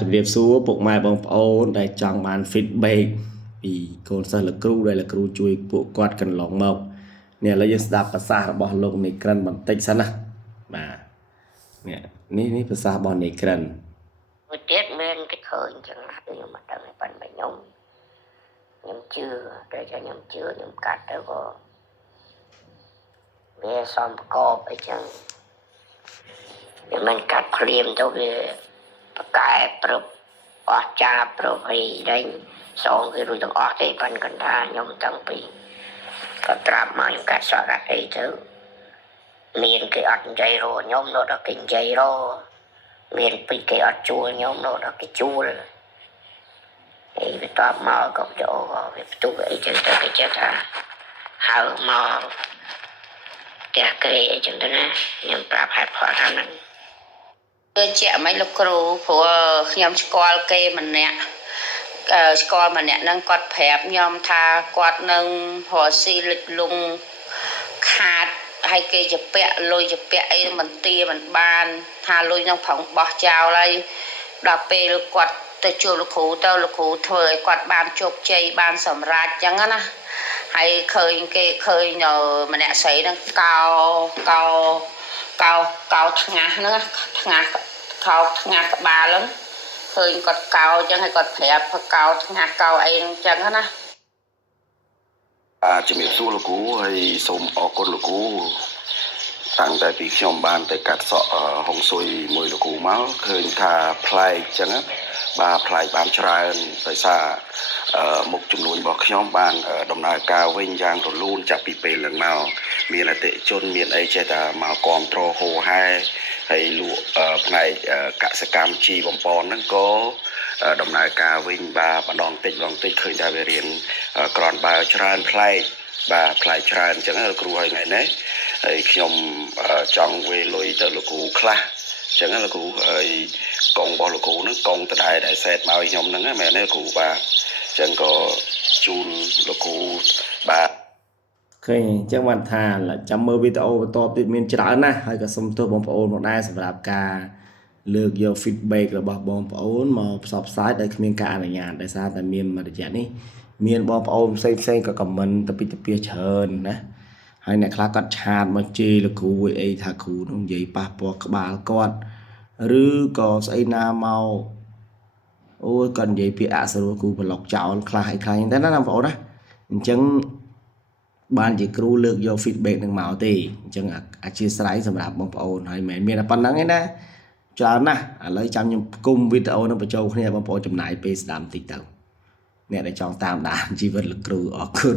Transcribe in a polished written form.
ជំរាបសួរពុកម៉ែបងប្អូនដែលចង់បាន feedback ពីកូនសិស្សលោកគ្រូដែលលោកគ្រូជួយពួកគាត់កន្លងមកនេះឥឡូវយើងស្ដាប់ប្រសាសន៍របស់លោកនេក្រិនបន្តិចសិនណាបាទនេះប្រសាសន៍របស់នេក្រិនមួយទៀតមានគេឃើញចឹងណាខ្ញុំមិនដឹងទេប៉ុន្តែខ្ញុំជឿតែខ្ញុំជឿខ្ញុំកាត់ទៅក៏វាសំប្រកបអីចឹងវាមិនកាត់ភ្លាមទៅវាប្រកែប្រឹបអស់ចាប្រឹបអីដេញសងគេរួចទាំងអស់ទេប៉ុន្តែគាត់ថាខ្ញុំតាំងពីក៏ត្រាប់មកខ្ញុំកាត់សក់កាត់អីទៅមានគេអត់និយាយរកខ្ញុំនៅដល់គេនិយាយរកមានពីគេអត់ជួលខ្ញុំនៅដល់គេជួលអីវាតបមកក៏ចូលវាផ្ទុះអីចឹងទៅគេចេះថាហៅមកផ្ទះគេអីចឹងទៅណាខ្ញុំប្រាប់ហេតុផលថាហ្នឹងគឺជាមិនលោកគ្រូព្រោះខ្ញុំស្គាល់គេម្នាក់ស្គាល់ម្នាក់ហ្នឹងគាត់ប្រាប់ខ្ញុំថាគាត់នឹងរកស៊ីលិចលង់ខាតហើយគេជាពាក់លុយជាពាក់អីមិនទាមិនបានថាលុយនឹងប្រឹងបោះចោលហើយដល់ពេលគាត់ទៅជួបលោកគ្រូទៅលោកគ្រូធ្វើឲ្យគាត់បានជោគជ័យបានសម្រេចចឹងណាហើយឃើញគេឃើញនៅម្នាក់ស្រីហ្នឹងកោថ្ងាស់ហ្នឹងថ្ងាស់ក្បាលហ្នឹងឃើញគាត់កោចឹងហើយគាត់ប្រាប់កោថ្ងាស់កោអីហ្នឹងចឹងណាជំរាបសួរលោកគ្រូហើយសូមអរគុណលោកគ្រូតាំងតែពីខ្ញុំបានទៅកាត់សក់ហុងស៊ុយមួយលោកគ្រូមកឃើញថាប្លែកចឹងណាបាទប្លែកបានច្រើនដោយសារមុខចំនួនរបស់ខ្ញុំបានដំណើរការវិញយ៉ាងរលូនចាប់ពីពេលឡើងមកមានអតិថិជនមានអីចេះតែមកគ្រប់គ្រងហូរហែហើយលក់ផ្នែកកសិកម្មជីបំពន់ហ្នឹងក៏ដំណើរការវិញបាទម្ដងតិចឃើញថាវារៀនក្រាន់បើច្រើនប្លែកបាទប្លែកច្រើនអញ្ចឹងលោកគ្រូឲ្យថ្ងៃនេះហើយខ្ញុំចង់វេលុយទៅលោកគ្រូខ្លះអញ្ចឹងលោកគ្រូហើយកងរបស់លោកគ្រូហ្នឹងកងតដែលសេតមកឲ្យខ្ញុំហ្នឹងមែនទេគ្រូបាទអញ្ចឹងក៏ជូនលោកគ្រូបាទឃើញអញ្ចឹងបានថាចាំមើលវីដេអូបន្តទៀតមានច្រើនណាស់ហើយក៏សូមទោសបងប្អូនផងដែរសម្រាប់ការលើកយក feedback របស់បងប្អូនមកផ្សព្វផ្សាយដោយគ្មានការអនុញ្ញាតដោយសារតែមានមួយរយៈនេះមានបងប្អូនផ្សេងក៏ comment ទៅពីច្រើនណាហើយអ្នកខ្លះគាត់ឆាតមកជេរលោកគ្រូអីថាគ្រូនឹងនិយាយប៉ះពាល់ក្បាលគាត់ឬក៏ស្អីណាមកអូយគាត់និយាយពាក្យអសរោះគ្រូប្លុកចោលខ្លះអីខ្លះហ្នឹងតែណាបងប្អូនណាអញ្ចឹងបានជាគ្រូលើកយក feedback នឹងមកទេអញ្ចឹងអធិស្ឋានសម្រាប់បងប្អូនហើយមិនមានតែប៉ុណ្្នឹងទេណាច្រើនណាស់ឥឡូវចាំខ្ញុំគុំវីដេអូនឹងបញ្ចូលគ្នាបងប្អូនចំណាយពេលស្ដាប់បន្តិចទៅអ្នកដែលចង់តាមដានជីវិតលោកគ្រូអរគុណ